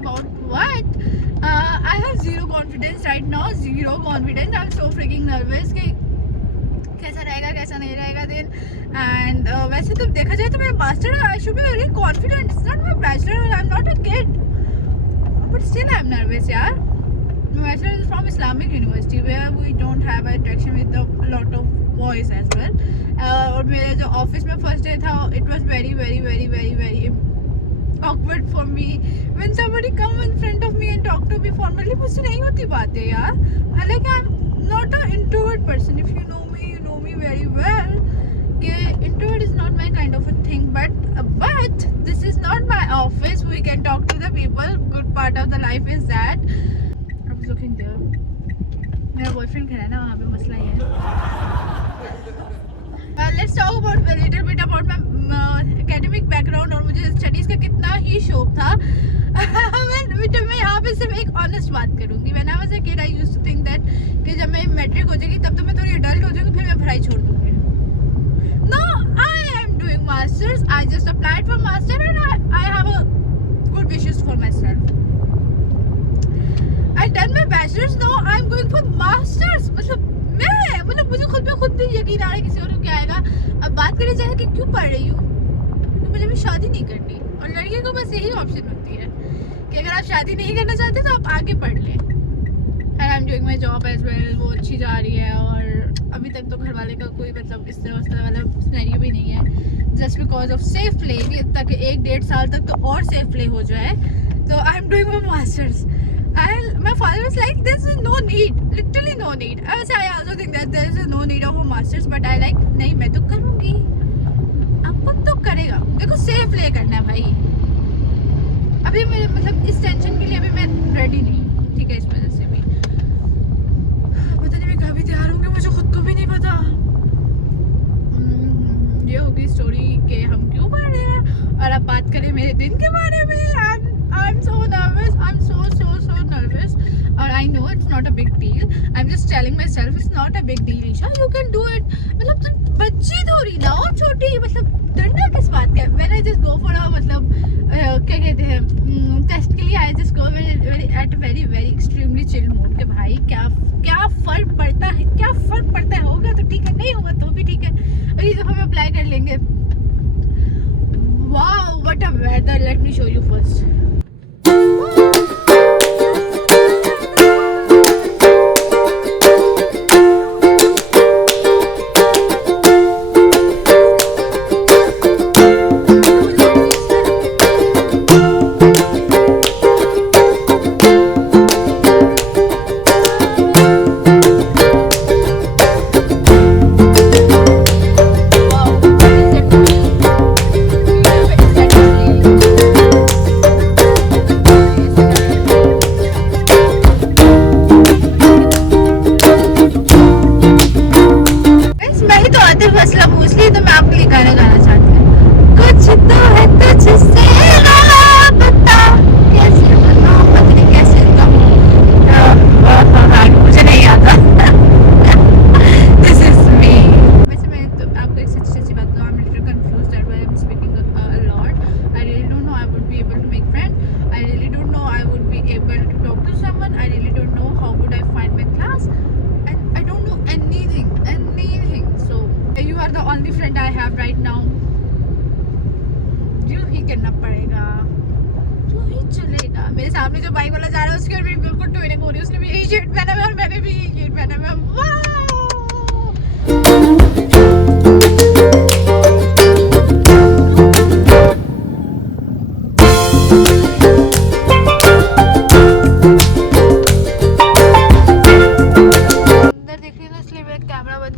about what? I have zero confidence right now, zero confidence. I'm so freaking nervous कि कैसा रहेगा कैसा नहीं रहेगा दिन. And वैसे तो देखा जाए तो मेरा master I should be very confident. It's not my bachelor. I'm not a kid. But still I'm nervous यार. My bachelor is from Islamic University where we don't have an interaction with a lot of boys as well. और मेरे जो office में first day था, it was very very very very very awkward for me when somebody come in front of me and talk to me formally. मुझसे नहीं होती बातें यार. हालांकि I'm not an introvert person. If you know me very well कि introvert is not my kind of a thing, but this is not my office. We can talk to the people. Good part of the life is that I was looking there. मेरा boyfriend खड़ा है ना वहाँ पे, मसला ये है. Let's talk about a little bit about my academic background और मुझे स्टडीज का कितना ही शौक था. मैं यहाँ पे सिर्फ एक ऑनेस्ट बात करूँगी. When I was a kid I used to think that कि जब मैं मैट्रिक हो जाएगी तब तो मैं थोड़ी अडल्ट हो जाऊँगी, फिर मैं पढ़ाई छोड़ दूँगी. No, I am doing masters. I just applied for master and I have a good wishes for myself. I done my bachelor's. Now I'm going for masters. मतलब मुझे खुद पे खुद नहीं यकीन आ रहा है किसी और को क्या आएगा. अब बात करी जाए कि क्यों पढ़ रही हूँ, तो मुझे भी शादी नहीं करनी. और लड़कियों को बस यही ऑप्शन होती है कि अगर आप शादी नहीं करना चाहते तो आप आगे पढ़ लें. And I am doing my job as well. वो अच्छी जा रही है और अभी तक तो घर वाले का कोई मतलब इस तरह वाला सिनेरियो भी नहीं है. Just because of safe play तक 1-1.5 साल तक तो और सेफ प्ले हो जाए. तो आई am doing my masters. And my father was like, "There is no need, literally no need." I also think that there is no need of a masters, but I like नहीं मैं तो करूँगी. अब तो करेगा. देखो सेफ प्ले करना है भाई. अभी मैं मतलब इस टेंशन के लिए अभी मैं रेडी नहीं. ठीक है, इस वजह से भी पता नहीं मैं कभी तैयार होंगे, मुझे खुद को भी नहीं पता. ये होगी स्टोरी कि हम क्यों पढ़ रहे हैं. और अब बात करें मेरे दिन के बारे में. I'm so nervous. I'm so nervous. Or I know it's not a big deal. I'm just telling myself it's not a big deal. Isha, you can do it. मतलब तुम बच्ची थोड़ी ना हो, छोटी. मतलब डरना किस बात का. When I just go for a मतलब क्या कहते हैं टेस्ट के लिए, I just go at a very extremely chill mood के भाई क्या फर्क पड़ता है. क्या फर्क पड़ता है. होगा तो ठीक है, नहीं होगा तो भी ठीक है. अगली दफा में अप्लाई कर लेंगे. Wow, what a weather. Let me show you first. करना पड़ेगा, जो ही चलेगा. मेरे सामने जो बाइक वाला जा रहा है उसकी और भी बिल्कुल ट्विनिंग हो रही है. उसने भी यही शर्ट पहना है और मैंने भी यही शर्ट पहना है.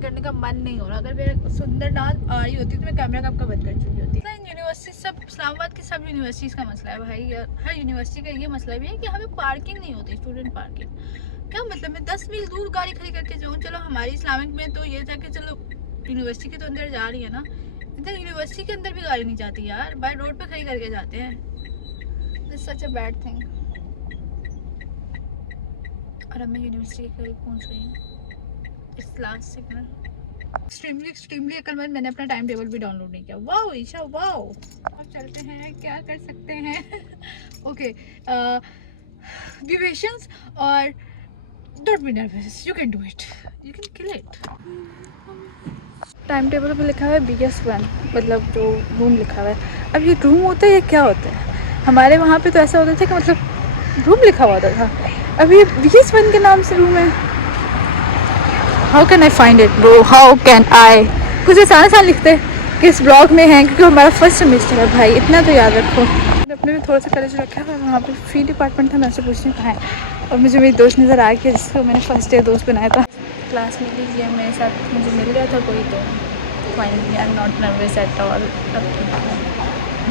करने का मन नहीं हो रहा. अगर मेरे सुंदर डांस आ रही होती तो मैं कैमरा कब का बंद कर चुकी होती. यूनिवर्सिटी सब इस्लामाबाद की सब यूनिवर्सिटीज़ का मसला है भाई. हर यूनिवर्सिटी का ये मसला भी है कि हमें पार्किंग नहीं होती, स्टूडेंट पार्किंग. क्या मतलब मैं 10 मील दूर गाड़ी खड़ी करके जाऊँ. चलो हमारी इस्लामिक में तो ये था कि चलो यूनिवर्सिटी के तो अंदर जा रही है ना, इधर यूनिवर्सिटी के अंदर भी गाड़ी नहीं जाती यार. बाय रोड पे खड़ी करके जाते हैं. This such a bad thing. और अब मैं यूनिवर्सिटी के करीब पहुँच गई हूँ. It's last signal. एक्सट्रीमली अकलमंद, मैंने अपना टाइम टेबल भी डाउनलोड नहीं किया। Wow Isha wow. अब चलते हैं, क्या कर सकते हैं। ओके, बी पेशेंस और don't be nervous, you can do it, you can kill it. Time table पे लिखा हुआ है BS1, मतलब जो रूम लिखा हुआ है। अब ये रूम होता है या क्या होता है? हमारे वहाँ पे तो ऐसा होता था कि मतलब रूम लिखा हुआ था। अब ये BS1 के नाम से रूम है। How can I find it bro, how can I? कुछ आसान लिखते किस ब्लॉग में है, क्योंकि हमारा फर्स्ट सेमेस्टर है भाई, इतना तो याद रखो। अपने भी थोड़ा सा कॉलेज रखा है, वहाँ पे फ्री डिपार्टमेंट था, मैं उससे पूछने कहाँ है, और मुझे मेरी दोस्त नज़र आ गई जिसको मैंने फर्स्ट ईयर दोस्त बनाया था। क्लास में लीजिए मेरे साथ, मुझे मिल गया था कोई, तो finally I am not nervous at all.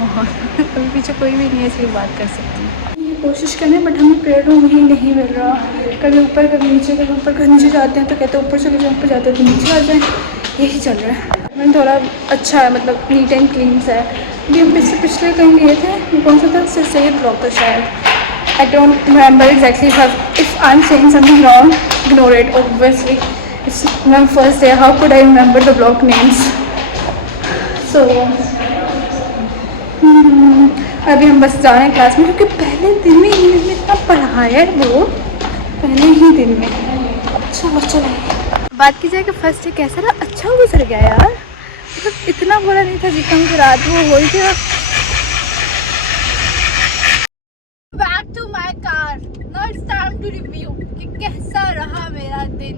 अभी पीछे कोई भी नहीं है, इसलिए बात कर सकती हूँ। ये कोशिश करें बट हमें प्रेयर रूम ही नहीं मिल रहा। कभी ऊपर कभी नीचे, कभी ऊपर कभी नीचे जाते हैं तो कहते हैं ऊपर चले जाए, ऊपर जाते हैं तो नीचे आ जाए, यही चल रहा है। मैंने थोड़ा अच्छा है, मतलब नीट एंड क्लीन सा है। अभी हम पिछले कहीं गए थे, कौन सा था, सैयद ब्लॉक था शायद, I don't remember exactly. If I am saying something wrong, ignore it, obviously it's my first day, how could I remember the block names. So अभी हम बस जा रहे हैं क्लास में, क्योंकि पहले दिन में इंग्लिश में इतना पढ़ाया है वो, पहले ही दिन में। चलो चलो, बात की जाए कि फर्स्ट डे कैसा रहा, अच्छा गुजर गया यार, मतलब इतना बुरा नहीं था जितना मुझे रात वो हो रही थी। Back to my car, now it's time to review कि कैसा रहा मेरा दिन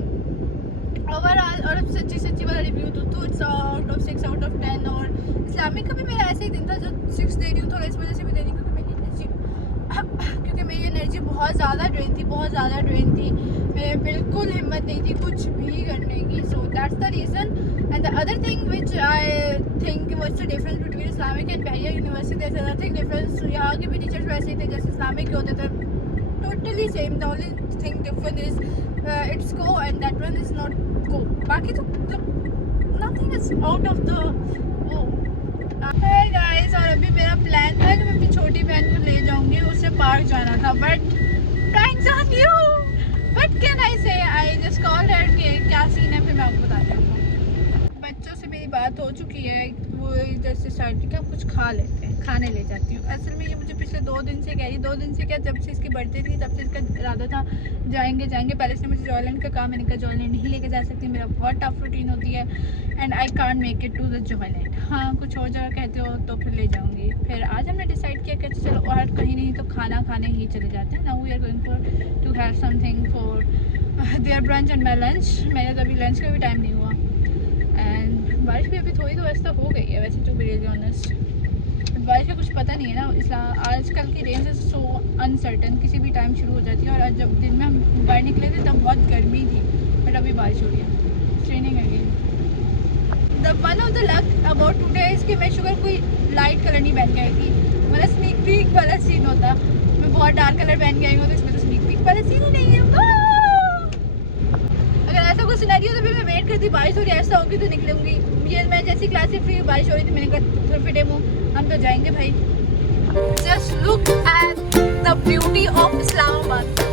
ओवरऑल। और सच्ची सच्ची वाला रिव्यू तो it's out of 6 out of 10। और इस्लामिक का भी मेरा ऐसा ही दिन था जो 6 दे रही हूँ, थोड़ा इस वजह से भी दे रही हूँ क्योंकि मेरी एनर्जी बहुत ज़्यादा ड्रेन थी, बहुत ज़्यादा ड्रेन थी। मेरे बिल्कुल हिम्मत नहीं थी कुछ भी करने की। So that's the reason. And the other thing which I think what's the difference between Islamic and Bahria university, there is nothing difference. यहाँ के भी टीचर्स वैसे ही थे जैसे इस्लामिक के होते थे, totally same. The only thing different is it's go and that one is not go. बाकी तो nothing is out of the वो। हाय गाइस, और अभी मेरा प्लान था कि मैं अपनी छोटी बहन को ले जाऊंगी, उससे पार्क जाना था, but pranks on you, what can I से, आई जस्ट कॉल्ड हर कि क्या सीन है, फिर मैं आपको बताती हूँ। बच्चों से मेरी बात हो चुकी है, वो इधर से स्टार्ट कि आप कुछ खा लेते हैं, खाने ले जाती हूँ। असल में ये मुझे पिछले 2 दिन से कह रही, 2 दिन से क्या, जब से इसकी बर्थडे थी तब से इसका इरादा था जाएंगे। पहले से मुझे जॉयलैंड का काम, मैंने कहा जॉयलैंड नहीं लेके जा सकती, मेरा बहुत टफ रूटीन होती है and I can't make it to the Joyland. हाँ, कुछ और जगह कहते हो तो फिर ले जाऊँगी। फिर आज हमने डिसाइड किया कि चलो और कहीं नहीं तो खाना खाने ही चले जाते हैं। Now we are going for to have something for their brunch and my lunch. मैंने तो अभी लंच का भी टाइम नहीं हुआ एंड बारिश भी अभी थोड़ी तो ऐसा हो गई है वैसे, टू बी रियली ऑनेस्ट। बारिश का कुछ पता नहीं है ना, आजकल की रेंज इज सो अनसर्टन, किसी भी टाइम शुरू हो जाती है। और आज जब दिन में हम बाहर निकले थे तब बहुत गर्मी थी, बट अभी बारिश हो रही है, ट्रेनिंग है। The one of the luck about today is कि मैं शुगर कोई लाइट कलर नहीं पहन के आई थी, मतलब स्नीक पीक वाला सीन होता। मैं बहुत डार्क कलर पहन के आई हूँ तो इसमें तो स्नीक पीक वाला सीन ही नहीं है। अगर ऐसा कुछ सिनेरियो तो फिर मैं वेट करती, बारिश हो रही है ऐसा होगी तो निकलूंगी। ये मैं जैसी क्लास से फ्री बारिश हो रही थी, मैंने कहा थोड़ा फिटे मुँह हम तो जाएंगे भाई। Just look at the beauty of Islamabad.